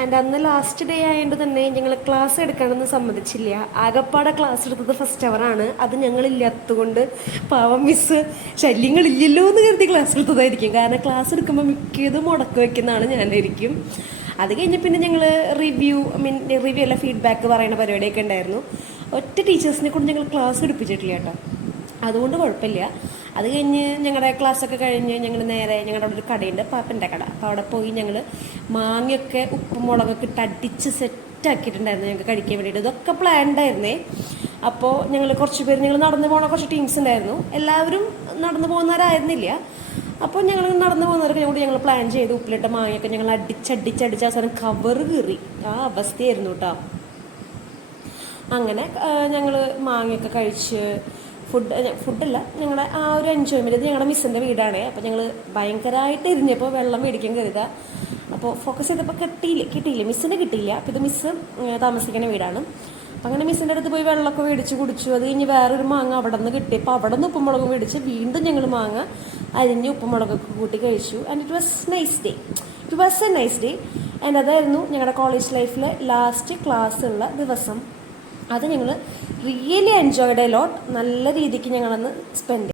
And അന്ന് last day ആയതുകൊണ്ട് തന്നെ ഞങ്ങൾ ക്ലാസ് എടുക്കാനൊന്നും സമ്മതിച്ചില്ല. ആകപ്പാടെ ക്ലാസ് എടുത്തത് ഫസ്റ്റ് അവറാണ്. അത് ഞങ്ങളില്ലാത്തതുകൊണ്ട് പാവം മിസ്സ് ശല്യങ്ങളില്ലല്ലോ എന്ന് കരുതി ക്ലാസ് എടുത്തതായിരിക്കും. കാരണം ക്ലാസ് എടുക്കുമ്പോൾ മിക്കതും മുടക്കി വയ്ക്കുന്നതാണ് ഞാനായിരിക്കും. അത് കഴിഞ്ഞ് പിന്നെ ഞങ്ങൾ റിവ്യൂ അല്ല, ഫീഡ്ബാക്ക് പറയുന്ന പരിപാടിയൊക്കെ ഉണ്ടായിരുന്നു. ഒറ്റ ടീച്ചേഴ്സിനെ കൊണ്ട് ഞങ്ങൾ ക്ലാസ് എടുപ്പിച്ചിട്ടില്ല കേട്ടോ. അതുകൊണ്ട് കുഴപ്പമില്ല. അത് കഴിഞ്ഞ് ഞങ്ങളുടെ ക്ലാസ്സൊക്കെ കഴിഞ്ഞ് ഞങ്ങൾ നേരെ ഞങ്ങളുടെ അവിടെ ഒരു കടയുണ്ട്, പാപ്പൻ്റെ കട. അപ്പോൾ അവിടെ പോയി ഞങ്ങൾ മാങ്ങയൊക്കെ ഉപ്പും മുളകൊക്കെ ഇട്ട് അടിച്ച് സെറ്റാക്കിയിട്ടുണ്ടായിരുന്നു ഞങ്ങൾക്ക് കഴിക്കാൻ വേണ്ടിയിട്ട്. ഇതൊക്കെ പ്ലാൻഡ് ആയിരുന്നേ. അപ്പോൾ ഞങ്ങൾ കുറച്ച് പേര് ഞങ്ങൾ നടന്നു പോകുന്ന കുറച്ച് ടീംസ് ഉണ്ടായിരുന്നു. എല്ലാവരും നടന്നു പോകുന്നവരായിരുന്നില്ല. അപ്പോൾ ഞങ്ങൾ നടന്നു പോകുന്നവരൊക്കെ കൂടി ഞങ്ങൾ പ്ലാൻ ചെയ്ത് ഉപ്പിലിട്ട മാങ്ങയൊക്കെ ഞങ്ങൾ അടിച്ചടിച്ചടിച്ച് അവസാനം കവർ കീറി. ആ അവസ്ഥയായിരുന്നു കേട്ടോ. അങ്ങനെ ഞങ്ങൾ മാങ്ങയൊക്കെ കഴിച്ച് ഫുഡല്ല, ഞങ്ങളുടെ ആ ഒരു എൻജോയ്മെൻറ്റ്. ഇത് ഞങ്ങളുടെ മിസ്സിൻ്റെ വീടാണ്. അപ്പോൾ ഞങ്ങൾ ഭയങ്കരമായിട്ട് എരിഞ്ഞപ്പോൾ വെള്ളം മേടിക്കാൻ കരുതുക. അപ്പോൾ ഫോക്കസ് ചെയ്തപ്പോൾ കിട്ടിയില്ല, മിസ്സിനെ കിട്ടിയില്ല. അപ്പോൾ ഇത് മിസ്സ് താമസിക്കുന്ന വീടാണ്. അപ്പം അങ്ങനെ മിസ്സിൻ്റെ അടുത്ത് പോയി വെള്ളമൊക്കെ മേടിച്ച് കുടിച്ചു. അത് കഴിഞ്ഞ് വേറൊരു മാങ്ങ അവിടെ നിന്ന് കിട്ടിയപ്പോൾ അവിടെ നിന്ന് ഉപ്പുമുളകും മേടിച്ച് വീണ്ടും ഞങ്ങൾ മാങ്ങ അരിഞ്ഞ് ഉപ്പുമുളകൊക്കെ കൂട്ടി കഴിച്ചു. And it was A nice day. And അതായിരുന്നു ഞങ്ങളുടെ കോളേജ് ലൈഫിലെ ലാസ്റ്റ് ക്ലാസ് ഉള്ള ദിവസം. അത് ഞങ്ങൾ റിയലി എൻജോയ്ഡ് എ ലോട്ട്. നല്ല രീതിക്ക് ഞങ്ങളന്ന് സ്പെൻഡ്